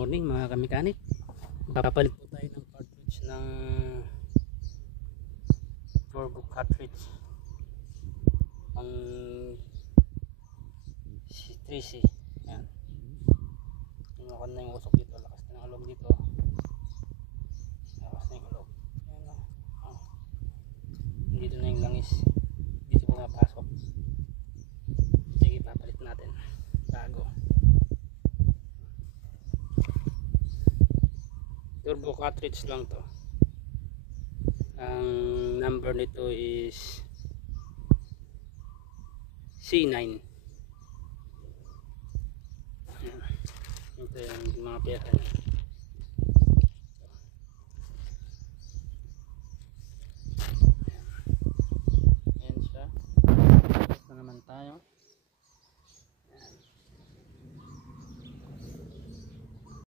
morning mga kamekanik. Papalit po tayo ng cartridge ng turbo cartridge ang 3C. Yan. Inukan na yung usok dito. Lakas na ng alog dito. Lakas na yung alog. Yan o. Dito na yung langis. Dito pumapasok. Sige, papalit natin. Bago. Turbo cartridge lang to. Ang number nito is C9. Ito yung mga pera niya.